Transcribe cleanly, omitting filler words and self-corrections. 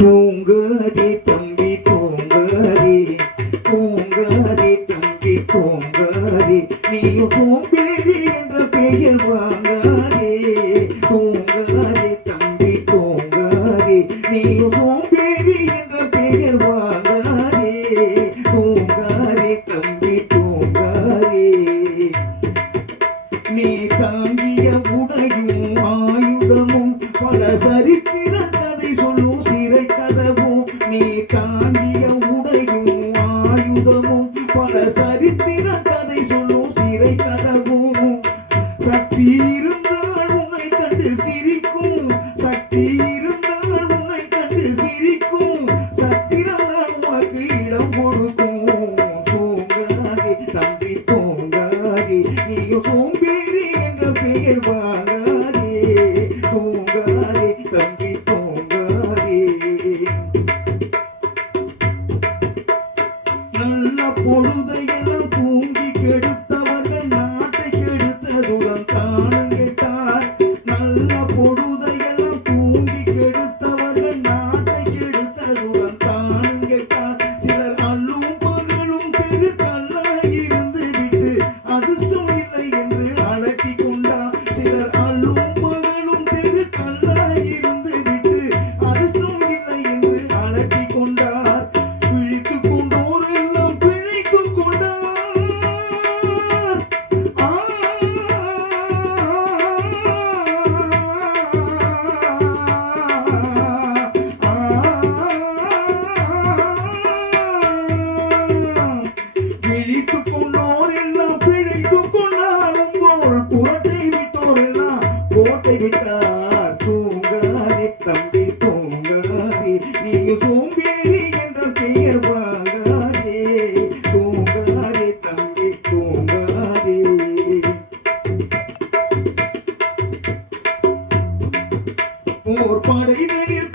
தூங்காதே தம்பி தூங்காதே, தூங்காதே தம்பி தூங்காதே, நீயும் சோம்பேறி என்ற பெயர் வாங்காதே. தூங்காதே தம்பி தூங்காதே, நீயும் சோம்பேறி என்ற பெயர் வாங்காதே. தூங்காதே தம்பி தூங்காதே. நீ தாங்கிய உடையும் ஆயுதமும் பல சரித்திர கதை சொல்லும் சிறை கதவும். நீ தாங்கிய உடையும் ஆயுதமும் பல சரித்திர கதை சொல்லும் சிறை கதவும். சக்தி இருந்தால் உன்னை கண்டு சிரிக்கும், சக்தி இருந்தால் உன்னை கண்டு சிரிக்கும், சத்திரம்தான் உனக்கு இடம் கொடுக்கும். தூங்காதே தம்பி தூங்காதே, நீயும் சோம்பேறி என்ற பெயர் வாங்காதே. தூங்காதே தம்பி தூங்காதே. நல்ல பொழுதையெல்லாம் தூங்கி கெடுத்தவர்கள் நாட்டை கெடுத்ததுடன் தானும் கெட்டார். நல்ல பொழுதையெல்லாம் தூங்கி கெடுத்தவர்கள் நாட்டை கெடுத்ததுடன் தானும் கெட்டார். சிலர் அல்லும் பகலும் தெரு கல்லாயிருந்து விட்டு அதிர்ஷ்டம் இல்லை என்று அலட்டி கொண்டார். சிலர் அல்லும் பகலும் தெரு கல்லாயிருந்து விட்டு அதிர்ஷ்டம் இல்லை என்று அலட்டி கொண்டார். பிழித்துக் கொண்டோரெல்லாம் பிழைத்துக் கொண்டார். பிழித்துக் கொண்டோரெல்லாம் பிழைத்துக் கொண்டார். உங்கள் குரட்டை விட்டோரெல்லாம் கோட்டை விட்டார். தூங்காதே தம்பி தூங்காதே, நீயும் சோம்பேறி என்ற பெயர் வாங்காதே. தூங்காதே தம்பி தூங்காதே. போர் படையினில்